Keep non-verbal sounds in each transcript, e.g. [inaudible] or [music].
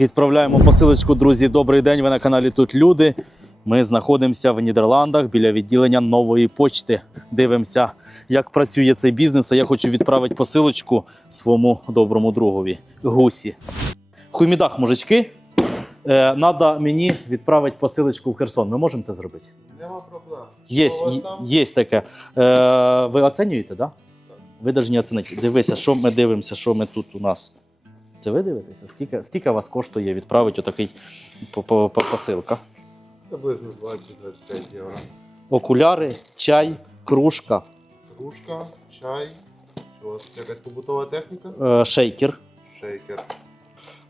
Відправляємо посилочку, друзі. Добрий день. Ви на каналі Тут Люди. Ми знаходимося в Нідерландах біля відділення нової почти. Дивимося, як працює цей бізнес. А я хочу відправити посилочку своєму доброму другові Гусі. Хуймідах, мужички. Е, надо мені відправити посилочку в Херсон. Ми можемо це зробити? Нема проблем. Є, Що у вас там? є таке. Е, ви оцінюєте. Да? Так. Ви навіть не оціните. Дивися, що ми дивимося, що ми тут у нас. Це ви дивитеся? Скільки, скільки вас коштує відправити отакий по- по- по- посилка? Приблизно 20-25 євро. Окуляри, чай, кружка, Кружка, чай. Що у вас якась побутова техніка? е, шейкер. Шейкер.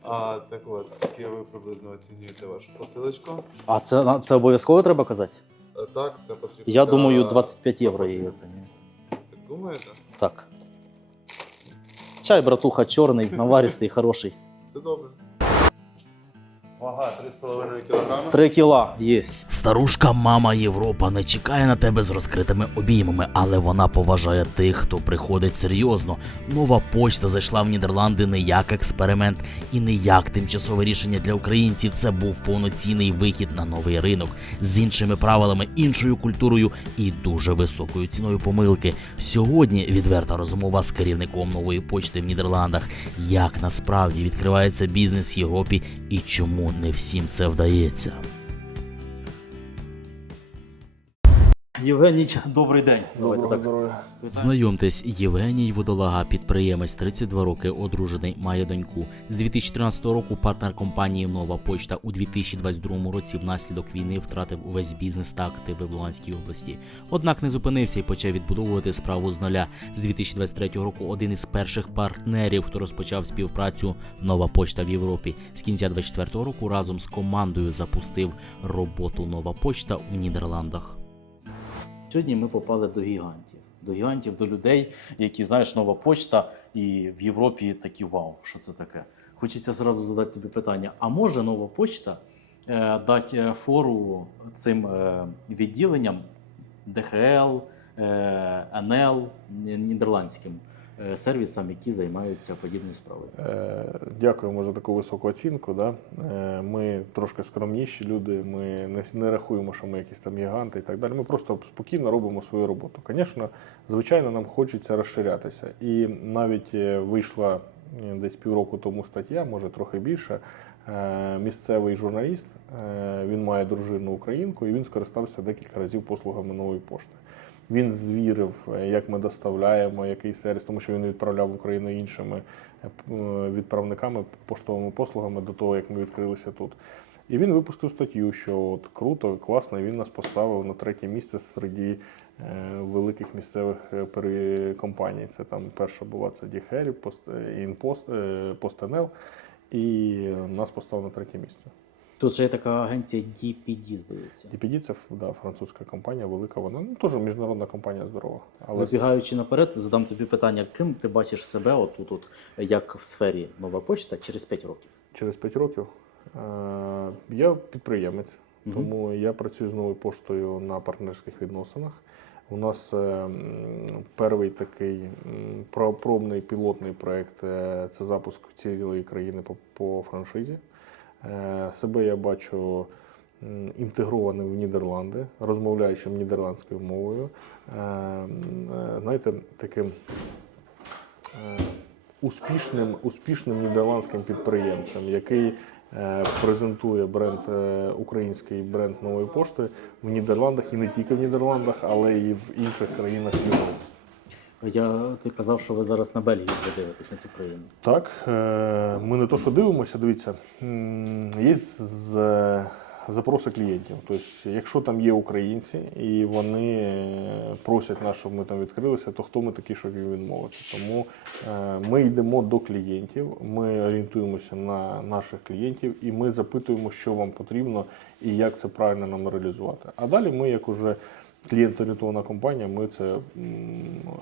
А так от, скільки ви приблизно оцінюєте вашу посилочку? А це, це обов'язково треба казати? Е, Так, це потрібно. Я думаю, 25 євро її оцінюю. Так думаєте? Так. Чай, братуха, чорний, [laughs] наваристий, хороший. Це добре. Вага 3,5 кг. 3 кіла є. Старушка мама Європа не чекає на тебе з розкритими обіймами, але вона поважає тих, хто приходить серйозно. Нова почта зайшла в Нідерланди не як експеримент і не як тимчасове рішення для українців. Це був повноцінний вихід на новий ринок з іншими правилами, іншою культурою і дуже високою ціною помилки. Сьогодні відверта розмова з керівником нової почти в Нідерландах. Як насправді відкривається бізнес в Європі і чому не всім це вдається. Євгеній, добрий день. Доброго так. здоров'я. Знайомтесь, Євгеній Водолага, підприємець 32 роки, одружений, має доньку. З 2014 року партнер компанії Нова Почта у 2022 році внаслідок війни втратив увесь бізнес та активи в Луганській області. Однак не зупинився і почав відбудовувати справу з нуля. З 2023 року один із перших партнерів, хто розпочав співпрацю Нова Почта в Європі. З кінця 2024 року разом з командою запустив роботу Нова Почта у Нідерландах. Сьогодні ми попали до гігантів. До гігантів, до людей, які знаєш, нова почта, і в Європі такі вау, що це таке. Хочеться зразу задати тобі питання: а може нова почта е, дати е, фору цим е, відділенням ДХЛ, е, НЛ, ні- нідерландським сервісам, які займаються подібною справою? Е, Дякуємо за таку високу оцінку. Да? Е, Ми трошки скромніші люди, ми не, рахуємо, що ми якісь там гіганти і так далі. Ми просто спокійно робимо свою роботу. Звісно, звичайно, нам хочеться розширятися. І навіть е, вийшла е, десь півроку тому стаття, може трохи більше. Е, Місцевий журналіст, е, він має дружину українку, і він скористався декілька разів послугами нової пошти. Він звірив, е, як ми доставляємо, який сервіс, тому що він відправляв в Україну іншими е, е, відправниками, поштовими послугами до того, як ми відкрилися тут. І він випустив статтю, що от круто, класно, він нас поставив на третє місце серед великих місцевих компаній. Це там перша була це Діхері, Пост, Інпост, е, і нас поставив на третє місце. Тут же є така агенція DPD, здається. DPD це да, французька компанія, велика вона. Ну, теж міжнародна компанія здорова. Але Забігаючи наперед, задам тобі питання, ким ти бачиш себе отут, от, як в сфері нова почта через 5 років? через 5 років е, я підприємець, Мгм. тому я працюю з новою поштою на партнерських відносинах. У нас е, перший такий про- пробний пілотний проєкт е, це запуск цілої країни по, по франшизі. Е, Себе я бачу інтегрованим в Нідерланди, розмовляючим нідерландською мовою. Е, е, Знаєте, таким успішним, успішним нідерландським підприємцем, який презентує бренд український бренд нової пошти в Нідерландах і не тільки в Нідерландах, але і в інших країнах Європи. Я ти казав, що ви зараз на Бельгію вже дивитесь на цю країну. Так, е, ми не то, що дивимося, дивіться, є з- е, запроси клієнтів. Тобто, якщо там є українці і вони просять нас, щоб ми там відкрилися, то хто ми такі, щоб їм відмовити? Тому е, ми йдемо до клієнтів, ми орієнтуємося на наших клієнтів і ми запитуємо, що вам потрібно і як це правильно нам реалізувати. А далі ми, як уже клієнт-орієнтована компанія, ми це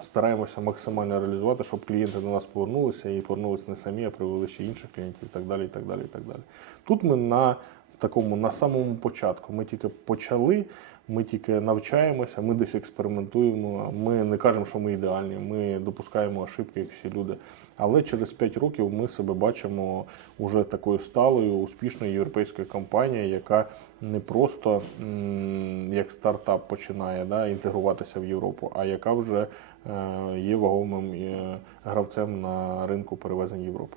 стараємося максимально реалізувати, щоб клієнти до нас повернулися і повернулися не самі, а привели ще інших клієнтів і так далі. і так далі, і так далі. Тут ми на такому на самому початку. Ми тільки почали, ми тільки навчаємося, ми десь експериментуємо. Ми не кажемо, що ми ідеальні, ми допускаємо ошибки, як всі люди. Але через 5 років ми себе бачимо уже такою сталою, успішною європейською компанією, яка не просто як стартап починає да, інтегруватися в Європу, а яка вже е, є вагомим е, гравцем на ринку перевезень Європи.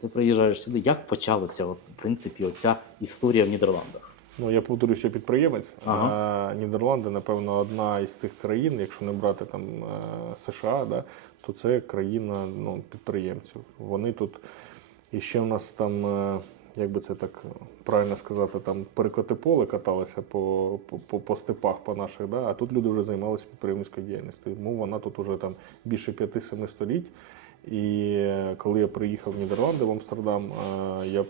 Ти приїжджаєш сюди. Як почалася, от, в принципі, оця історія в Нідерландах? Ну, я повторюся, підприємець. Ага. А Нідерланди, напевно, одна із тих країн, якщо не брати там е, США, да, то це країна ну, підприємців. Вони тут і ще в нас там, е, як би це так правильно сказати, там перекоти поле каталися по, по, по, степах по наших, да, а тут люди вже займалися підприємницькою діяльністю. Тому вона тут вже там більше 5-7 століть. І е, коли я приїхав в Нідерланди в Амстердам, е, я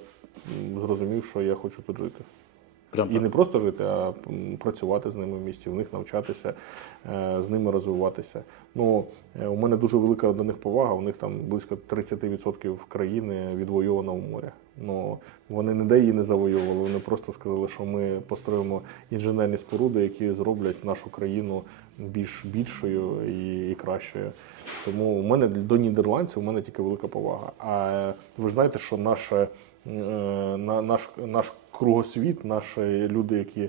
зрозумів, що я хочу тут жити. Прям І так. не просто жити, а працювати з ними в місті, в них навчатися, е, з ними розвиватися. Ну, е, у мене дуже велика до них повага. У них там близько 30% країни відвоювано в морі. Ну, вони ніде її не завоювали. Вони просто сказали, що ми построїмо інженерні споруди, які зроблять нашу країну більш більшою і, і кращою. Тому у мене до нідерландців у мене тільки велика повага. А ви ж знаєте, що наша, е, на- наш, наш кругосвіт, наші люди, які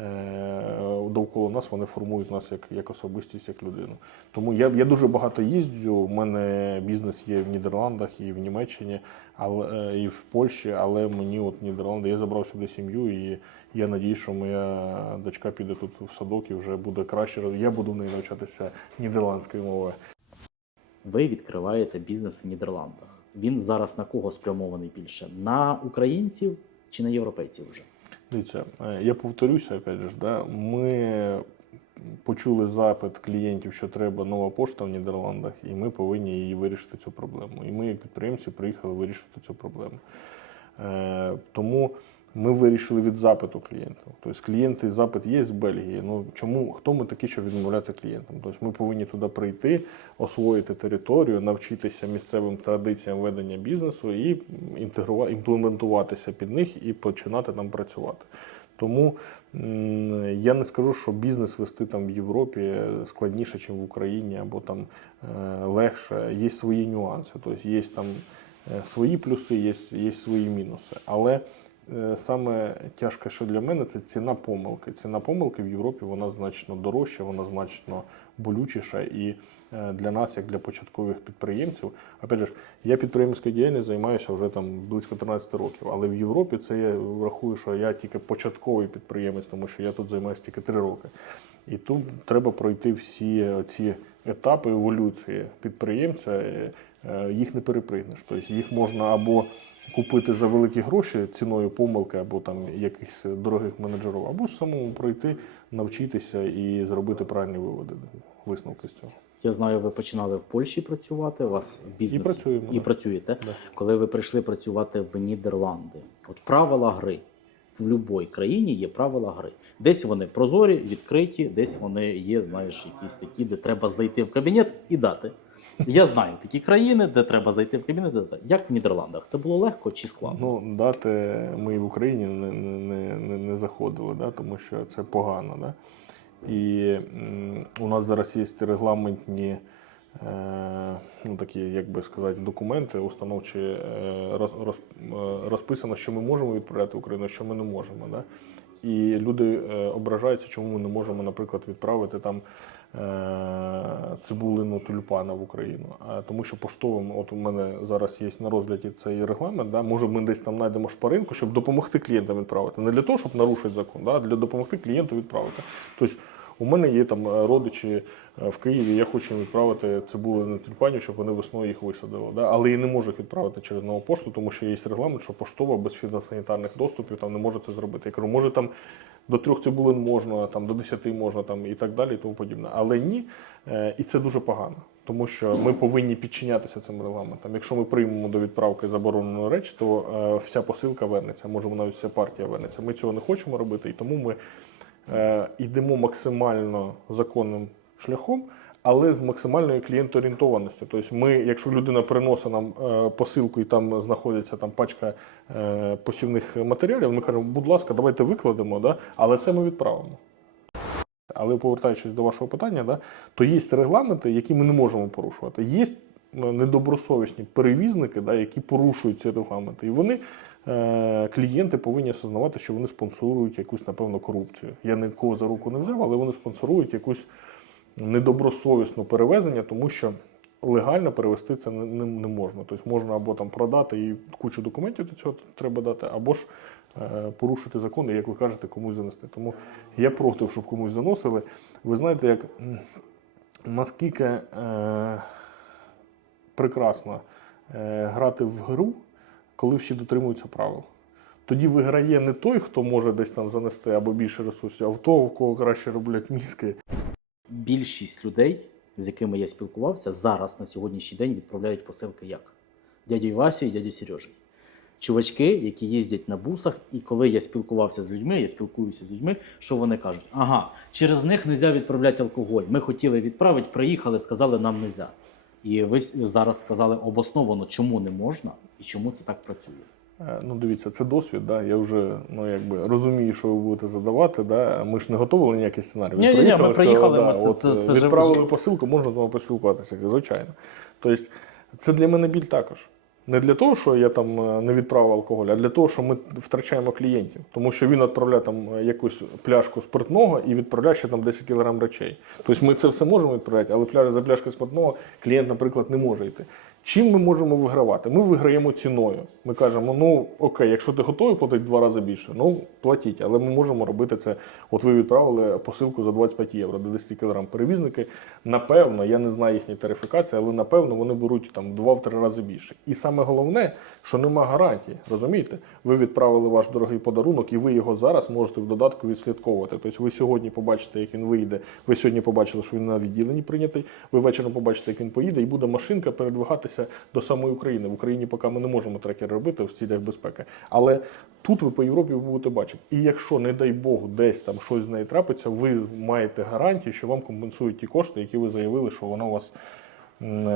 е, довкола нас, вони формують нас як, як особистість, як людину. Тому я, я дуже багато їздю. У мене бізнес є в Нідерландах і в Німеччині, але е, і в Польщі, але мені от Нідерланди, я забрав сюди сім'ю, і я надію, що моя дочка піде тут в садок і вже буде краще. Я буду в неї навчатися нідерландською мовою. Ви відкриваєте бізнес в Нідерландах. Він зараз на кого спрямований більше? На українців чи на європейців вже? Дивіться, е, я повторюся, опять же, да, ми почули запит клієнтів, що треба нова пошта в Нідерландах, і ми повинні її вирішити цю проблему. І ми, як підприємці, приїхали вирішити цю проблему. Е, тому ми вирішили від запиту клієнтів. Тобто клієнти запит є з Бельгії. Ну чому хто ми такі, щоб відмовляти клієнтам? Тобто ми повинні туди прийти, освоїти територію, навчитися місцевим традиціям ведення бізнесу і інтегрувати, імплементуватися під них і починати там працювати. Тому я не скажу, що бізнес вести там в Європі складніше, ніж в Україні, або там е, легше. Є свої нюанси. Тобто є там е, свої плюси, є, є свої мінуси. Але саме тяжке, що для мене, це ціна помилки. Ціна помилки в Європі вона значно дорожча, вона значно болючіша. І е, для нас, як для початкових підприємців, опять же, я підприємницькою діяльністю займаюся вже там близько 13 років. Але в Європі це я рахую, що я тільки початковий підприємець, тому що я тут займаюся тільки 3 роки. І тут треба пройти всі ці етапи еволюції підприємця, е, е, їх не перепригнеш. Тобто їх можна або купити за великі гроші ціною помилки, або там якихось дорогих менеджерів, або ж самому пройти, навчитися і зробити правильні виводи, висновки з цього. Я знаю, ви починали в Польщі працювати. У вас бізнес І працюємо, і да. працюєте. Да. Коли ви прийшли працювати в Нідерланди, от правила гри в будь-якій країні є правила гри. Десь вони прозорі, відкриті, десь вони є, знаєш, якісь такі, де треба зайти в кабінет і дати. Я знаю такі країни, де треба зайти в кабінет. Як в Нідерландах? Це було легко чи складно? Ну, дати ми в Україні не, не, не, не заходили, да, тому що це погано. Да? І м, у нас зараз є регламентні, е, ну, такі, як би сказати, документи, установчі, е, роз, роз, е, розписано, що ми можемо відправляти в Україну, що ми не можемо. Да? І люди е, ображаються, чому ми не можемо, наприклад, відправити там е, цибулину тюльпана в Україну. Тому що поштовим, от у мене зараз є на розгляді цей регламент. Да? Може, ми десь там знайдемо шпаринку, щоб допомогти клієнтам відправити. Не для того, щоб нарушити закон, да? а для допомогти клієнту відправити. Тобто у мене є там е, родичі е, в Києві, я хочу відправити цибулину тюльпанів, щоб вони весною їх висадили. Да? Але я не можу їх відправити через нову пошту, тому що є регламент, що поштова без фітосанітарних доступів там не може це зробити. Я кажу, може там до трьох цибулин можна, там до десяти можна, там і так далі, і тому подібне. Але ні, е, і це дуже погано, тому що ми повинні підчинятися цим регламентам. Якщо ми приймемо до відправки заборонену реч, то е, вся посилка вернеться, може навіть вся партія вернеться. Ми цього не хочемо робити, і тому ми е, йдемо максимально законним шляхом. але з максимальною клієнтоорієнтованістю. Тобто, ми, якщо людина приносить нам е, посилку і там знаходиться там пачка е, посівних матеріалів, ми кажемо, будь ласка, давайте викладемо, да? але це ми відправимо. Але повертаючись до вашого питання, да, то є регламенти, які ми не можемо порушувати. Є е, недобросовісні перевізники, да, які порушують ці регламенти. І вони, е, клієнти, повинні осознавати, що вони спонсорують якусь, напевно, корупцію. Я нікого за руку не взяв, але вони спонсорують якусь недобросовісне перевезення, тому що легально перевести це не, не, можна. Тобто можна або там продати і кучу документів до цього треба дати, або ж е, порушити закони, як ви кажете, комусь занести. Тому я проти, щоб комусь заносили. Ви знаєте, як наскільки е, прекрасно е, грати в гру, коли всі дотримуються правил. Тоді виграє не той, хто може десь там занести або більше ресурсів, а в того, в кого краще роблять мізки. Більшість людей, з якими я спілкувався, зараз на сьогоднішній день відправляють посилки як? Дядю Васю і дядю Сережі. Чувачки, які їздять на бусах, і коли я спілкувався з людьми, я спілкуюся з людьми, що вони кажуть? Ага, через них не можна відправляти алкоголь. Ми хотіли відправити, приїхали, сказали, нам не можна. І ви зараз сказали обосновано, чому не можна і чому це так працює. Е, Ну, дивіться, це досвід. Да? Я вже ну, якби, розумію, що ви будете задавати. Да? Ми ж не готували ніякий сценарій. Ви Ні-ні-ні, ми сказали, приїхали, да, ми це- от, це- е, це відправили посилку, можна з вами поспілкуватися, звичайно. Тобто, це для мене біль також. Не для того, що я там е, не відправив алкоголь, а для того, що ми втрачаємо клієнтів. Тому що він відправляє там якусь пляшку спиртного і відправляє ще там 10 кг речей. Тобто ми це все можемо відправляти, але пля- за пляшкою спиртного клієнт, наприклад, не може йти. Чим ми можемо вигравати? Ми виграємо ціною. Ми кажемо, ну окей, якщо ти готовий платити два рази більше, ну платіть, але ми можемо робити це. От ви відправили посилку за 25 євро до 10 кг. Перевізники, напевно, я не знаю їхньої тарифікації, але напевно вони беруть там два-три рази більше. І саме головне, що нема гарантії. Розумієте? Ви відправили ваш дорогий подарунок, і ви його зараз можете в додатку відслідковувати. Тобто ви сьогодні побачите, як він вийде. Ви сьогодні побачили, що він на відділенні прийнятий. Ви вечором побачите, як він поїде, і буде машинка передвигатися до самої України. В Україні поки ми не можемо трекер робити в цілях безпеки. Але тут ви по Європі будете бачити. І якщо, не дай Бог, десь там щось з неї трапиться, ви маєте гарантії, що вам компенсують ті кошти, які ви заявили, що вона у вас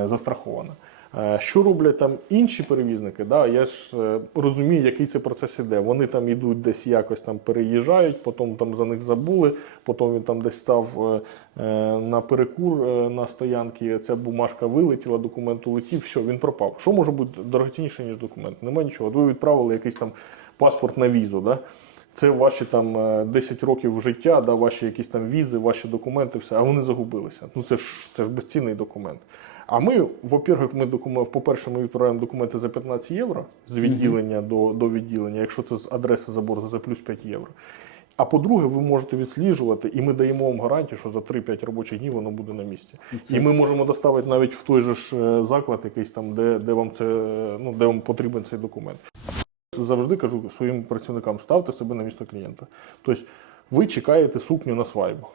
застраховане. Е, Що роблять там інші перевізники? Да? Я ж е, розумію, який це процес іде. Вони там йдуть десь якось там переїжджають, потім там за них забули, потім він там десь став е, на перекур на стоянці, ця бумажка вилетіла, документ улетів, все, він пропав. Що може бути дорогоцінніше, ніж документ? Нема нічого. От ви відправили якийсь там паспорт на візу. Да? Це ваші там е, 10 років життя, да, ваші якісь там візи, ваші документи, все, а вони загубилися. Ну це ж це ж безцінний документ. А ми, во-первых, ми документ, по-перше, ми відправляємо документи за 15 євро з відділення до, до відділення, якщо це з адреси забору, за плюс 5 євро. А по-друге, ви можете відсліджувати, і ми даємо вам гарантію, що за 3-5 робочих днів воно буде на місці. це- І ми можемо доставити навіть в той же ж е, заклад, якийсь там, де, де вам це е, ну, де вам потрібен цей документ. Завжди кажу своїм працівникам: ставте себе на місце клієнта. Тобто, ви чекаєте сукню на свайбу.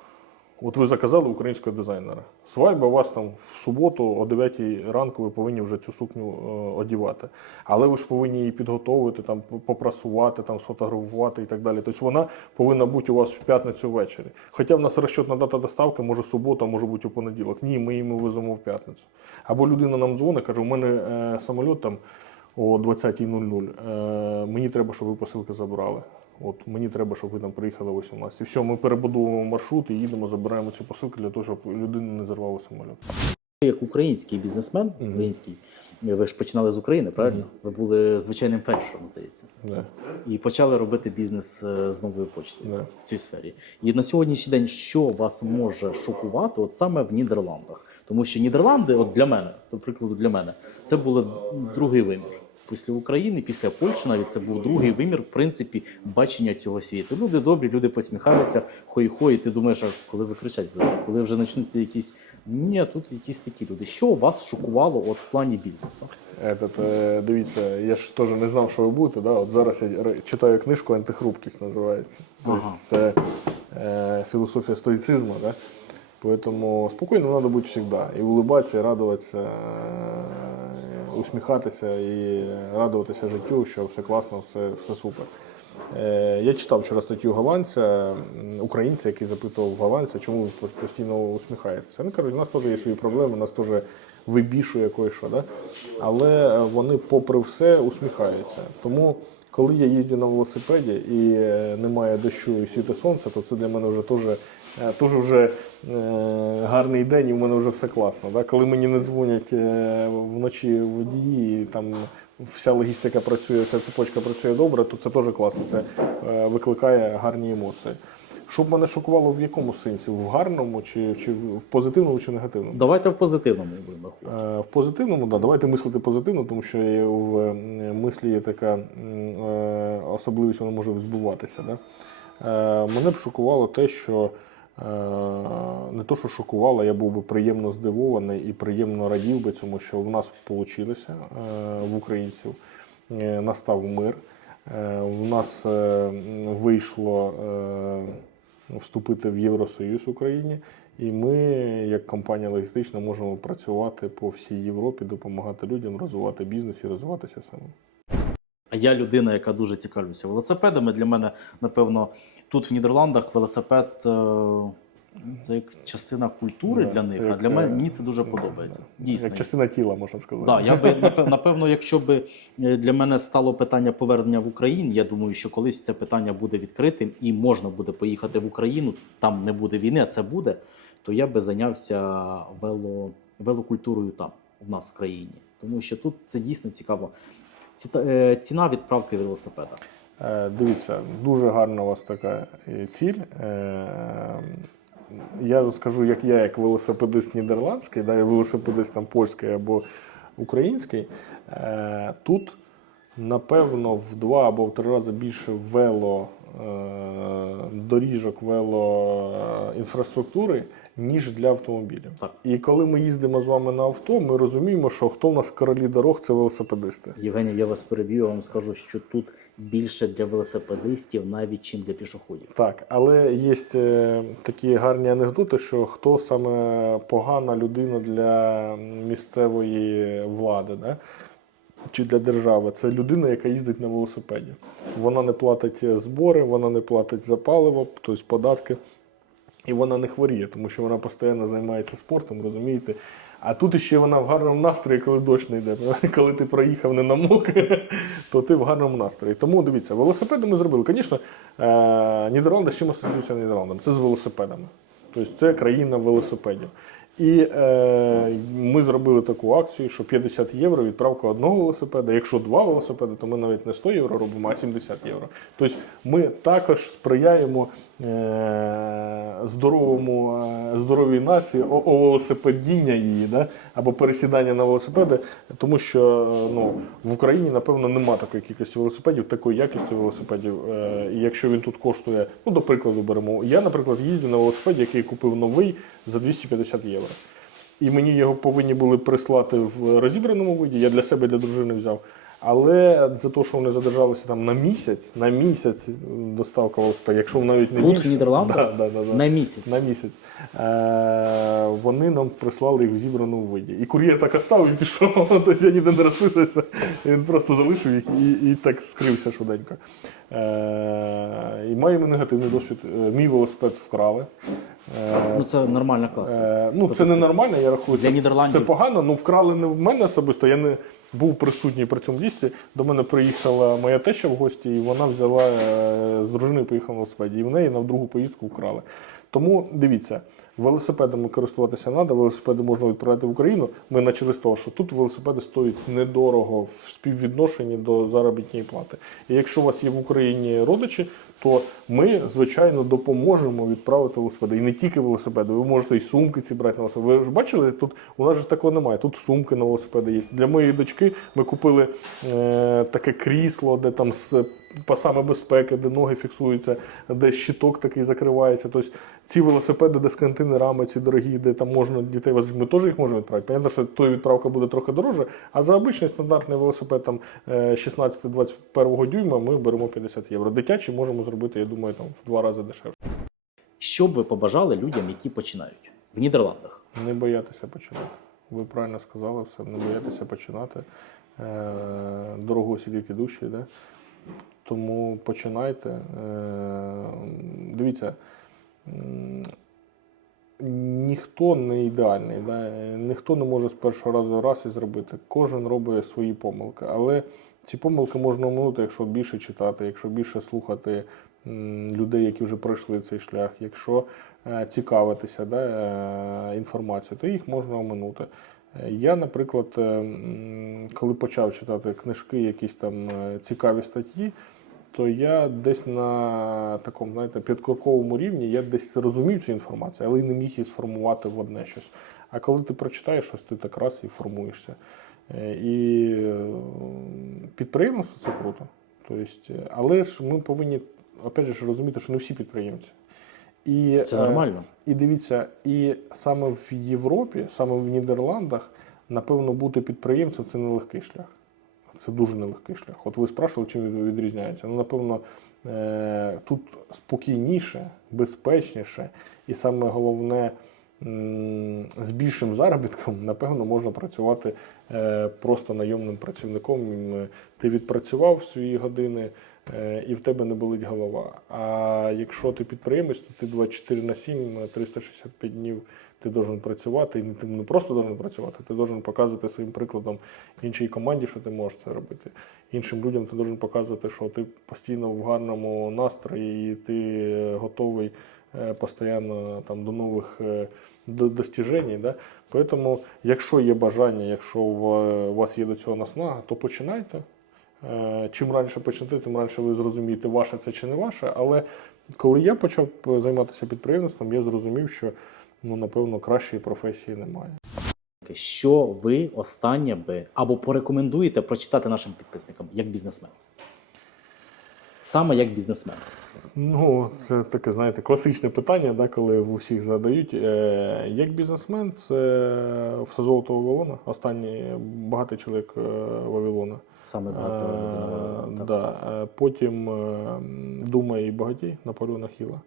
От ви заказали українського дизайнера. Свайба у вас там в суботу о 9 ранку ви повинні вже цю сукню е, одівати. Але ви ж повинні її підготовити, там, попрасувати, там, сфотографувати і так далі. Тобто вона повинна бути у вас в п'ятницю ввечері. Хоча в нас розчетна дата доставки, може субота, може бути у понеділок. Ні, ми її веземо в п'ятницю. Або людина нам дзвонить, каже, у мене е, самоліт там о 20.00. Е, мені треба, щоб ви посилки забрали. От мені треба, щоб ви там приїхали о 18. Все, ми перебудовуємо маршрут і їдемо, забираємо ці посилки для того, щоб людина не зарвала самоліт. Ви як український бізнесмен, український, ви ж починали з України, правильно? Ви були звичайним фельдшером, здається. Да. І почали робити бізнес е, з новою почтою Да. в цій сфері. І на сьогоднішній день що вас може шокувати, от саме в Нідерландах? Тому що Нідерланди, от для мене, до прикладу, для мене, це був другий вимір Після України, після Польщі навіть це був другий вимір, в принципі, бачення цього світу. Люди добрі, люди посміхаються, хой-хой, і ти думаєш, а коли ви кричать будете, коли вже почнуться якісь. Ні, тут якісь такі люди. Що вас шокувало от в плані бізнесу? Этот, е, дивіться, я ж теж не знав, що ви будете. Да? От зараз я ре- читаю книжку Антихрупкість називається. Тобто Ага. це е, філософія стоїцизму. Да? Поэтому спокійно треба бути завжди. І улыбатися, і радуватися, е, усміхатися і радуватися життю, що все класно, все, все супер. Е, Я читав вчора статтю голландця, українця, який запитував голландця, чому ви постійно усміхаєтеся. Він каже, у нас теж є свої проблеми, у нас теж вибішує кое-що. Да? Але вони, попри все, усміхаються. Тому, коли я їздю на велосипеді і е, немає дощу і світе сонце, то це для мене вже теж, е, вже гарний день, і в мене вже все класно. Да? Коли мені не дзвонять е, вночі водії, і там вся логістика працює, вся цепочка працює добре, то це теж класно. Це е, викликає гарні емоції. Щоб мене шокувало в якому сенсі? В гарному чи, чи в позитивному чи негативному? Давайте в позитивному. Е, В позитивному, да, давайте мислити позитивно, тому що в е, мислі є така е, особливість, вона може збуватися. Да? Е, Мене б шокувало те, що е, не то, що шокувало, я був би приємно здивований і приємно радів би цьому, що в нас вийшло в українців. Е, Настав мир. Е, В нас е, вийшло е, вступити в Євросоюз Україні, і ми, як компанія логістична, можемо працювати по всій Європі, допомагати людям розвивати бізнес і розвиватися самим. А я людина, яка дуже цікавлюся велосипедами. Для мене, напевно, тут в Нідерландах велосипед е, це як частина культури Да, для них. А для мене е, мені це дуже подобається. Дійсно. Як частина тіла, можна сказати. Да, я би [laughs] напев- напевно, якщо б е, для мене стало питання повернення в Україну, я думаю, що колись це питання буде відкритим і можна буде поїхати в Україну. Там не буде війни, а це буде. То я би зайнявся вело, велокультурою там, в нас в країні. Тому що тут це дійсно цікаво. Е, Ціна відправки велосипеда. Е, Дивіться, дуже гарна у вас така е, ціль. Я скажу, як я, як велосипедист нідерландський, да, я велосипедист там польський або український. Тут, напевно, в два або в три рази більше вело е, ніж для автомобілів. Так. І коли ми їздимо з вами на авто, ми розуміємо, що хто в нас королі дорог це велосипедисти. Євгеній, я вас переб'ю, я вам скажу, що тут більше для велосипедистів, навіть чим для пішоходів. Так, але є е, такі гарні анекдоти, що хто саме погана людина для місцевої влади, да? чи для держави, це людина, яка їздить на велосипеді. Вона не платить збори, вона не платить за паливо, тобто податки. І вона не хворіє, тому що вона постійно займається спортом, розумієте? А тут іще вона в гарному настрої, коли дощ не йде. [laughs] Коли ти проїхав не намок, [laughs] то ти в гарному настрої. Тому дивіться, велосипеди ми зробили. Звісно, е, Нідерланди з чим асоціюються Нідерландами? Це з велосипедами. Тобто це країна велосипедів. І е, ми зробили таку акцію, що 50 євро відправка одного велосипеда. Якщо два велосипеди, то ми навіть не 100 євро робимо, а 70 євро. Тобто ми також сприяємо здоровому, е, здоровій нації, велосипедіння її, да? або пересідання на велосипеди, тому що е, ну, в Україні, напевно, нема такої кількості велосипедів, такої якості велосипедів. Е, і якщо він тут коштує, ну, до прикладу, беремо. Я, наприклад, їздю на велосипеді, який купив новий за 250 євро. І мені його повинні були прислати в розібраному виді. Я для себе для дружини взяв. Але за те, що вони задержалися там на місяць, на місяць доставка велосипедів, якщо навіть не Тут, в Нідерландах? да, да, да, да. На місяць. На місяць. Е, вони нам прислали їх в зібраному виді. І кур'єр так оставив і пішов, [laughs] тобто я ніде не розписувався. Він просто залишив їх і, і так скрився швиденько. Е, і маємо негативний досвід. Е, Мій велосипед вкрали. Ну це нормальна класа. Е, ну, це не нормально, я рахую. Для це, Нідерландів. Це погано, ну вкрали не в мене особисто. Я не був присутній при цьому дійстві. До мене приїхала моя теща в гості, і вона взяла е, з дружиною поїхала на велосипеді. І в неї на другу поїздку вкрали. Тому дивіться, велосипедами користуватися треба, велосипеди можна відправляти в Україну. Ми почали з того, що тут велосипеди стоять недорого в співвідношенні до заробітної плати. І якщо у вас є в Україні родичі, то ми, звичайно, допоможемо відправити велосипеди. І не тільки велосипеди, ви можете і сумки ці брати на велосипеди. Ви ж бачили, тут у нас же такого немає. Тут сумки на велосипеди є. Для моєї дочки ми купили е, таке крісло, де там з пасами безпеки, де ноги фіксуються, де щиток такий закривається. Тобто ці велосипеди, де з контейнерами, ці дорогі, де там можна дітей возити, ми теж їх можемо відправити. Понятно, що той відправка буде трохи дорожче, а за обичний стандартний велосипед там е, 16-21 дюйма ми беремо 50 євро. Дитячий можемо зробити, я думаю, там в два рази дешевше. Що б ви побажали людям, які починають в Нідерландах? Не боятися починати. Ви правильно сказали все, не боятися починати. Е, Дорого сидіти душі, да? Тому починайте. Е, Дивіться, ніхто не ідеальний, ніхто не може з першого разу раз і зробити. Кожен робить свої помилки. Але ці помилки можна оминути, якщо більше читати, якщо більше слухати людей, які вже пройшли цей шлях, якщо е, цікавитися да, е, інформацією, то їх можна оминути. Я, наприклад, коли почав читати книжки, якісь там цікаві статті, то я десь на такому, знаєте, підкроковому рівні я десь розумів цю інформацію, але й не міг її сформувати в одне щось. А коли ти прочитаєш щось, ти так раз і формуєшся. Е, І підприємництво це круто. Тобто, але ж ми повинні опять же розуміти, що не всі підприємці. І, Це е, нормально. і дивіться, і саме в Європі, саме в Нідерландах, напевно, бути підприємцем це нелегкий шлях. Це дуже нелегкий шлях. От ви спрашували, чим відрізняється. Ну, напевно, е, тут спокійніше, безпечніше, і саме головне, з більшим заробітком, напевно, можна працювати е, просто найомним працівником. Ти відпрацював свої години, е, і в тебе не болить голова. А якщо ти підприємець, то ти 24 на 7, е, 365 днів ти должен працювати, і ти не просто должен працювати, ти должен показувати своїм прикладом іншій команді, що ти можеш це робити. Іншим людям ти должен показувати, що ти постійно в гарному настрої, і ти е, готовий е, постійно там, до нових е, до, достіжень. Да? Тому, якщо є бажання, якщо у вас є до цього наснага, то починайте. Е, Чим раніше почнете, тим раніше ви зрозумієте, ваше це чи не ваше. Але коли я почав займатися підприємництвом, я зрозумів, що ну, напевно кращої професії немає. Що ви останнє би або порекомендуєте прочитати нашим підписникам як бізнесмен? Саме як бізнесмен. Ну, це таке, знаєте, класичне питання, да, коли в усіх задають. Е, як бізнесмен, це все золото Вавилона, останній багатий чоловік е, Вавилона. Саме багато Е, да. Е, Потім е, Думай і багатій Наполеона Хіла.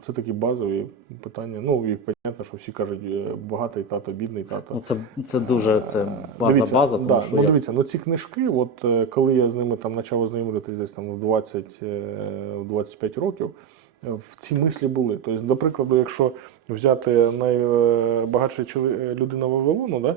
Це такі базові питання. Ну, і понятно, що всі кажуть, е, багатий тато, бідний тато. Ну, це, це дуже це база Дивіться, база, тому да, що ну, я- дивіться, ну ці книжки, от е, коли я з ними там почав ознайомлюватися десь там в 20, е, в 25 років, е, в ці мислі були. Тобто, до прикладу, якщо взяти найбагатша людина Вавилону, да,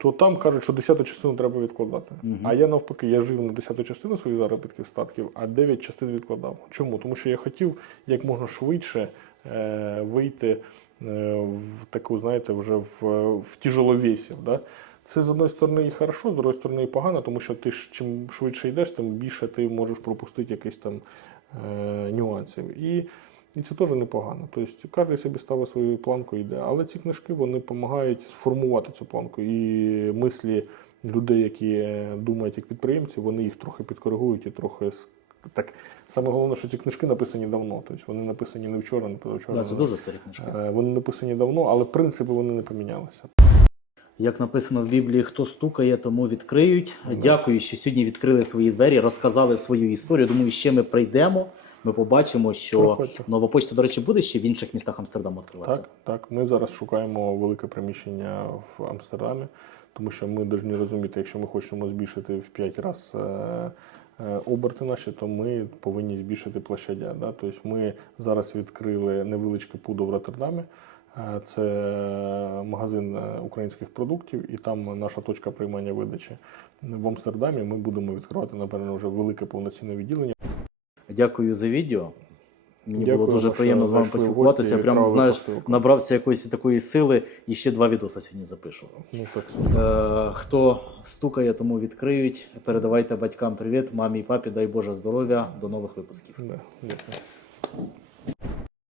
то там кажуть, що 10 частину треба відкладати. Мгм. А я навпаки, я жив на 10 частину своїх заробітків статків, а 9 частин відкладав. Чому? Тому що я хотів як можна швидше е, вийти е, в таку, знаєте, вже в, в тяжеловесів. Да? Це з одної сторони і хорошо, з другої сторони і погано, тому що ти ж чим швидше йдеш, тим більше ти можеш пропустити якісь там е, нюансів. І, і це теж непогано. Тобто кожен собі ставить свою планку і йде. Але ці книжки вони допомагають сформувати цю планку. І мислі людей, які думають як підприємці, вони їх трохи підкоригують і трохи так. Саме головне, що ці книжки написані давно. Тобто вони написані не вчора, не позавчора. Да, це дуже старі книжки. Е, Вони написані давно, але принципи вони не помінялися. Як написано в Біблії, хто стукає, тому відкриють. Дякую, що сьогодні відкрили свої двері, розказали свою історію. Думаю, ще ми прийдемо. Ми побачимо, що Приходьте. нова почта, до речі, буде ще в інших містах Амстердаму відкриватися. Так, так. Ми зараз шукаємо велике приміщення в Амстердамі, тому що ми повинні розуміти, якщо ми хочемо збільшити в 5 разів оберти наші, то ми повинні збільшити площадя. Да? Тобто ми зараз відкрили невеличке пудо в Роттердамі. Е, Це магазин е, українських продуктів, і там наша точка приймання видачі. В Амстердамі ми будемо відкривати, напевно, вже велике повноцінне відділення. Дякую за відео. Мені Дякую було дуже приємно з вами поспілкуватися. Я гості прям знаєш, посилку. набрався якоїсь такої сили і ще два відоси сьогодні запишу. Ну так. Е, хто стукає, тому відкриють. Передавайте батькам привіт, мамі і папі, дай Боже здоров'я. До нових випусків. Да, дякую.